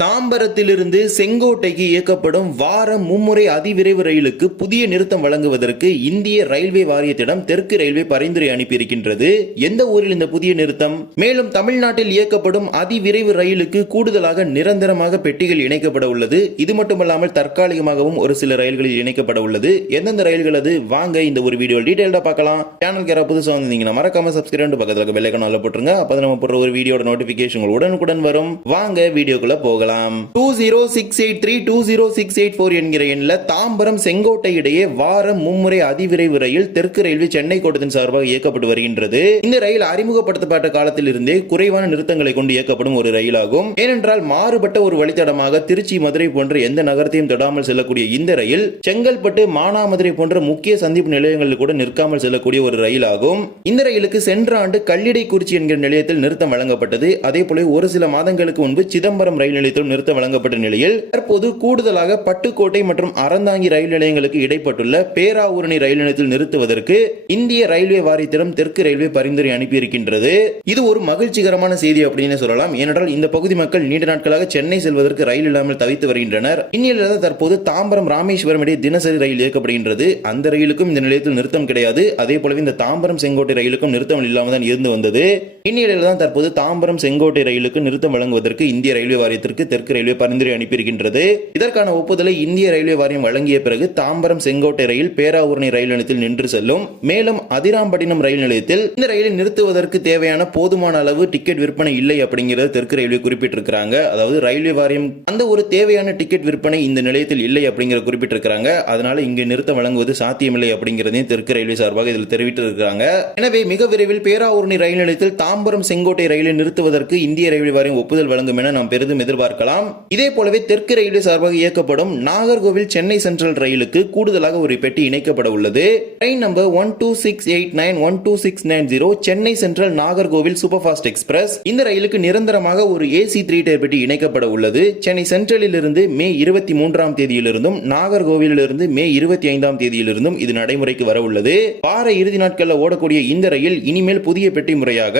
தாம்பரத்திலிருந்து செங்கோட்டைக்கு இயக்கப்படும் வாரம் மும்முறை அதிவிரைவு ரயிலுக்கு புதிய நிறுத்தம் வழங்குவதற்கு இந்திய ரயில்வே வாரியத்திடம் தெற்கு ரயில்வே பரிந்துரை அனுப்பியிருக்கின்றது. எந்த ஊரில் இந்த புதிய நிறுத்தம்? மேலும் தமிழ்நாட்டில் இயக்கப்படும் அதிவிரைவு ரயிலுக்கு கூடுதலாக நிரந்தரமாக பெட்டிகள் இணைக்கப்பட உள்ளது. இது மட்டுமல்லாமல் தற்காலிகமாகவும் ஒரு சில ரயில்களில் இணைக்கப்பட உள்ளது. எந்தெந்த ரயில்கள் அது? வாங்க இந்த ஒரு வீடியோ டீடைல்டா பார்க்கலாம். சேனலுக்கு யாராவது புதுசாக வந்திருந்தீங்கன்னா மறக்காம சப்ஸ்கிரைப் பக்கத்தில் பெல்லைக்கன் போட்டுருங்க. அப்போ நம்ம போடுற ஒரு வீடியோட நோட்டிபிகேஷன் உடனுக்குடன் வரும். வாங்க வீடியோக்குள்ள போகலாம். Two zero six eight three two zero six eight four என்கிற எண்ணில் தாம்பரம் செங்கோட்டை இடையே வாரம் மும்முறை அதிவிரைவு ரயில் தெற்கு ரயில்வே சென்னை கோட்டத்தின் சார்பாக இயக்கப்பட்டு வருகின்றது. இந்த ரயில் அறிமுகப்படுத்தப்பட்ட காலத்தில் இருந்தே குறைவான நிறுத்தங்களை கொண்டு இயக்கப்படும் ஒரு ரயிலாகும். ஏனென்றால் மாறுபட்ட ஒரு வழித்தடமாக திருச்சி மதுரை போன்ற எந்த நகரத்தையும் தொடாமல் செல்லக்கூடிய இந்த ரயில் செங்கல்பட்டு மானாமதுரை போன்ற முக்கிய சந்திப்பு நிலையங்களில் கூட நிற்காமல் செல்லக்கூடிய ஒரு ரயிலாகும். இந்த ரயிலுக்கு சென்ற ஆண்டு கல்லிடைக்குறிச்சி என்கிற நிலையத்தில் நிறுத்தம் வழங்கப்பட்டது. அதே போல ஒரு சில மாதங்களுக்கு முன்பு சிதம்பரம் ரயில் நிலையத்தில் நிறுத்தம் வழங்கப்பட்ட நிலையில் தற்போது கூடுதலாக பட்டுக்கோட்டை மற்றும் அறந்தாங்கி ரயில் நிலையங்களுக்கு இடைப்பட்டுள்ள பேராவூரணி ரயில் நிலையத்தில் நிறுத்துவதற்கு இந்திய ரயில்வே வாரியத்திடம் தெற்கு ரயில்வே பரிந்துரை அனுப்பியிருக்கின்றது. இது ஒரு மகிழ்ச்சிகரமான செய்தி அப்படின்னு சொல்லலாம். ஏனென்றால் இந்த பகுதி மக்கள் நீண்ட நாட்களாக சென்னை செல்வதற்கு ரயில் இல்லாமல் தவித்து வருகின்றனர். இந்நிலையில் தற்போது தாம்பரம் ராமேஸ்வரம் இடையே தினசரி ரயில் இயக்கப்படுகின்றது. அந்த ரயிலுக்கும் இந்த நிலையத்தில் நிறுத்தம் கிடையாது. அதே போலவே இந்த தாம்பரம் செங்கோட்டை ரயிலுக்கும் நிறுத்தம் இல்லாமல் தான் இருந்து வந்தது. இந்நிலையில் தான் தற்போது தாம்பரம் செங்கோட்டை ரயிலுக்கு நிறுத்தம் வழங்குவதற்கு இந்திய ரயில்வே வாரியத்திற்கு தெற்கு ரயில்வே பரிந்துரை அனுப்பியிருக்கின்றது. இதற்கான ஒப்புதலை இந்திய ரயில்வே வாரியம் வழங்கிய பிறகு தாம்பரம் செங்கோட்டை ரயில் பேராவூரணி ரயில் நிலையத்தில் நின்று செல்லும். மேலும் அதிராம்பட்டினம் ரயில் நிலையத்தில் இந்த ரயிலை நிறுத்துவதற்கு தேவையான போதுமான அளவு டிக்கெட் விற்பனை இல்லை அப்படிங்கிறது தெற்கு ரயில்வே குறிப்பிட்டிருக்கிறாங்க. அதாவது ரயில்வே வாரியம் அந்த ஒரு தேவையான டிக்கெட் விற்பனை இந்த நிலையத்தில் இல்லை அப்படிங்கிற குறிப்பிட்டிருக்கிறாங்க. அதனால இங்கு நிறுத்தம் வழங்குவது சாத்தியமில்லை அப்படிங்கிறதையும் தெற்கு ரயில்வே சார்பாக இதில் தெரிவித்திருக்கிறாங்க. எனவே மிக விரைவில் பேராவூரணி ரயில் நிலையத்தில் தாம்பரம் செங்கோட்டை ரயிலை நிறுத்துவதற்கு இந்திய ரயில்வே வாரியம் ஒப்புதல் வழங்கும் என நாம் பெரிதும் எதிர்பார்க்கலாம் இதே போலவே தெற்கு ரயில்வே சார்பாக இயக்கப்படும் நாகர்கோவில் சென்னை சென்ட்ரல் ரயிலுக்கு கூடுதலாக ஒரு பெட்டி இணைக்கப்பட உள்ளது. Train number one two six eight nine one two six nine zero Chennai central Nagercoil super fast express. இந்த ரயிலுக்கு நிரந்தரமாக ஒரு ஏசி த்ரீ டயர் பெட்டி இணைக்கப்பட உள்ளது. சென்னை சென்ட்ரலில் இருந்து மே இருபத்தி மூன்றாம் தேதியிலிருந்தும் நாகர்கோவிலிருந்து மே இருபத்தி ஐந்தாம் தேதியிலிருந்தும் இது நடைமுறைக்கு வர உள்ளது. வார இறுதி நாட்களில் ஓடக்கூடிய இந்த ரயில் இனிமேல் புதிய பெட்டி முறையாக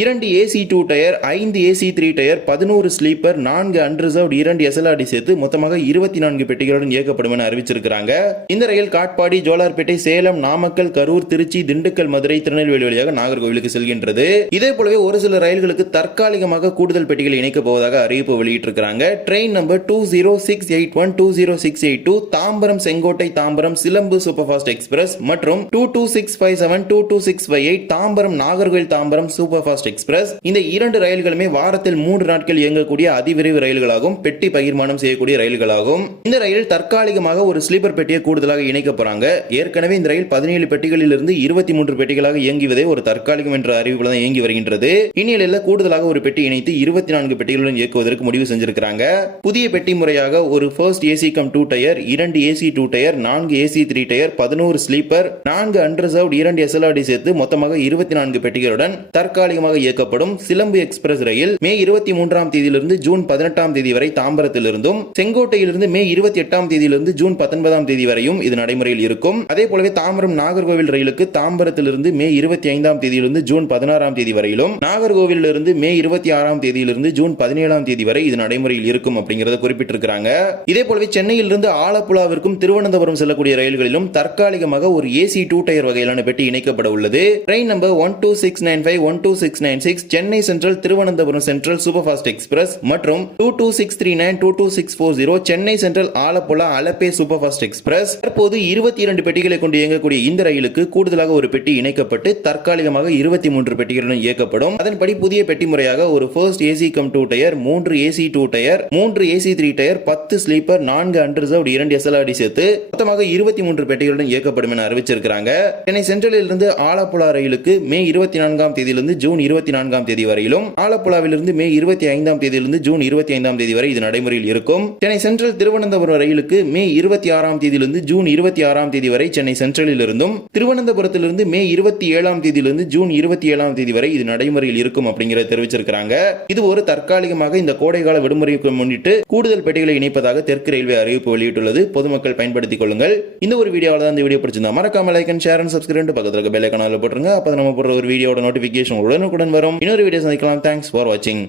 இரண்டு ஏசி டூ டயர் ஐந்து ஏசி த்ரீ டயர் பதினோரு ஸ்லீப்பர் நான்கு அன்ரிசர்வ்ட் இரண்டு எஸ்எல்ஆர்டி சேர்த்து மொத்தமாக இருபத்தி நான்கு பெட்டிகளுடன் இயக்கப்படும் என அறிவிச்சிருக்கிறாங்க. இந்த ரயில் காட்பாடி ஜோலார்பேட்டை சேலம் நாமக்கல் கரூர் திருச்சி திண்டுக்கல் மதுரை திருநெல்வேலி வழியாக நாகர்கோவிலுக்கு செல்கின்றது. இதே போலவே ஒரு சில ரயில்களுக்கு தற்காலிகமாக கூடுதல் பெட்டிகள் இணைக்கப் போவதாக அறிவிப்பு வெளியிட்டிருக்கிறாங்க. Train number two zero six eight one two zero six eight two Tambaram Sengottai Tambaram Silambu super fast express மற்றும் two two six five seven two two six five eight Tambaram Nagercoil Tambaram super superfast express இந்த இரண்டு ரயில்களுமே வாரத்தில் மூன்று நாட்கள் இயங்கக்கூடிய அதிவிரைவு ரயில்களாகும். பெட்டி பகிர்மானம் செய்யக்கூடிய ரயில்களாகும். இந்த ரயில் தற்காலிகமாக ஒரு ஸ்லீப்பர் பெட்டியை கூடுதலாக இணைக்க போறாங்க. ஏற்கனவே இந்த ரயில் பதினேழு பெட்டிகளில் இருந்து இருபத்தி மூன்று பெட்டிகளாக இயங்குவதே ஒரு தற்காலிகம் என்ற அறிவிப்பு தான் இயங்கி வருகின்றது. இந்நிலையில் கூடுதலாக ஒரு பெட்டி இணைத்து இருபத்தி நான்கு பெட்டிகளுடன் இயக்குவதற்கு முடிவு செஞ்சிருக்கிறாங்க. புதிய பெட்டி முறையாக ஒரு first AC cum two tier இரண்டு ஏசி டூ டயர் நான்கு ஏசி த்ரீ டயர் பதினோரு ஸ்லீப்பர் நான்கு அன்ரிசர்வ்ட் இரண்டு எஸ்எல்ஆர்டி சேர்த்து மொத்தமாக இருபத்தி நான்கு பெட்டிகளுடன் தற்காலிகமாக மூலமாக இயக்கப்படும் சிலம்பு எக்ஸ்பிரஸ் ரயில் மே இருபத்தி மூன்றாம் தேதியிலிருந்து ஜூன் பதினெட்டாம் தேதி வரை தாம்பரத்திலிருந்தும் செங்கோட்டையிலிருந்து மே இருபத்தி எட்டாம் தேதியிலிருந்து ஜூன் பத்தொன்பதாம் தேதி வரையும் இது நடைமுறையில் இருக்கும். அதே போலவே தாம்பரம் நாகர்கோவில் ரயிலுக்கு தாம்பரத்திலிருந்து மே இருபத்தி ஐந்தாம் தேதியிலிருந்து ஜூன் பதினாறாம் தேதி வரையிலும் நாகர்கோவிலிருந்து மே இருபத்தி ஆறாம் தேதியிலிருந்து ஜூன் பதினேழாம் தேதி வரை இது நடைமுறையில் இருக்கும் அப்படிங்கறத குறிப்பிட்டிருக்கிறாங்க. இதே போலவே சென்னையிலிருந்து ஆலப்புழாவிற்கும் திருவனந்தபுரம் செல்லக்கூடிய ரயில்களிலும் தற்காலிகமாக ஒரு ஏசி டூ டயர் வகையிலான பெட்டி இணைக்கப்பட உள்ளது. Train number one two six nine five one two six nine six Chennai central Thiruvananthapuram central super fast express மற்றும் two two six three nine two two six four zero Chennai central Alappuzha Alleppey super fast express தற்போது இருபத்தி இரண்டு பெட்டிகளை கொண்டு இயங்கக்கூடிய இந்த ரயிலுக்கு கூடுதலாக ஒரு பெட்டி இணைக்கப்பட்டு தற்காலிகமாக இருபத்தி மூன்று பெட்டிகளுடன் இயக்கப்படும். அதன்படி புதிய பெட்டி முறையாக ஒரு first AC cum two tier மூன்று ஏசி டூ டயர் மூன்று ஏசி த்ரீ டயர் பத்து ஸ்லீப்பர் நான்கு அன்ரிசர்வ்ட் இரண்டு எஸ்எல்ஆர்டி சேர்த்து மொத்தமாக இருபத்தி மூன்று பெட்டிகளுடன் இயக்கப்படும் என அறிவிச்சிருக்கிறாங்க. சென்னை சென்ட்ரலில் இருந்து ஆலப்புழா ரயிலுக்கு மே இருபத்தி நான்காம் தேதியிலிருந்து ஜூன் இருபத்தி நான்காம் தேதி வரையிலும் ஆலப்புழாவிலிருந்து மே இருபத்தி ஐந்தாம் தேதியிலிருந்து ஜூன் இருபத்தி ஐந்தாம் தேதி வரை இது நடைமுறையில் இருக்கும். சென்னை சென்ட்ரல் திருவனந்தபுரம் ரயிலுக்கு மே இருபத்தி ஆறாம் தேதியிலிருந்து ஜூன் இருபத்தி ஆறாம் தேதி வரை சென்னை சென்ட்ரலில் இருந்தும் திருவனந்தபுரத்திலிருந்து மே இருபத்தி ஏழாம் தேதியிலிருந்து ஜூன் இருபத்தி ஏழாம் தேதி வரை இது நடைமுறையில் இருக்கும் அப்படிங்கிறத தெரிவிச்சிருக்கிறாங்க. இது ஒரு தற்காலிகமாக இந்த கோடைகால விடுமுறைக்கு முன்னிட்டு கூடுதல் பெட்டிகளை இணைப்பதாக தெற்கு ரயில்வே அறிவிப்பு வெளியிட்டுள்ளது. பொதுமக்கள் பயன்படுத்திக் கொள்ளுங்கள். இந்த ஒரு வீடியோவில் தான் இந்த வீடியோ பிடிச்சிருந்தா மறக்காம like and share and subscribe பக்கத்தில் இருக்க பெல் ஐக்கானில் போட்டுருங்க. அப்போ நம்ம போடுற ஒரு வீடியோட நோட்டிஃபிகேஷன் உடனுக்குடன் வரும். இன்னொரு வீடியோ சந்திக்கலாம். தேங்க்ஸ் ஃபார் வாட்சிங்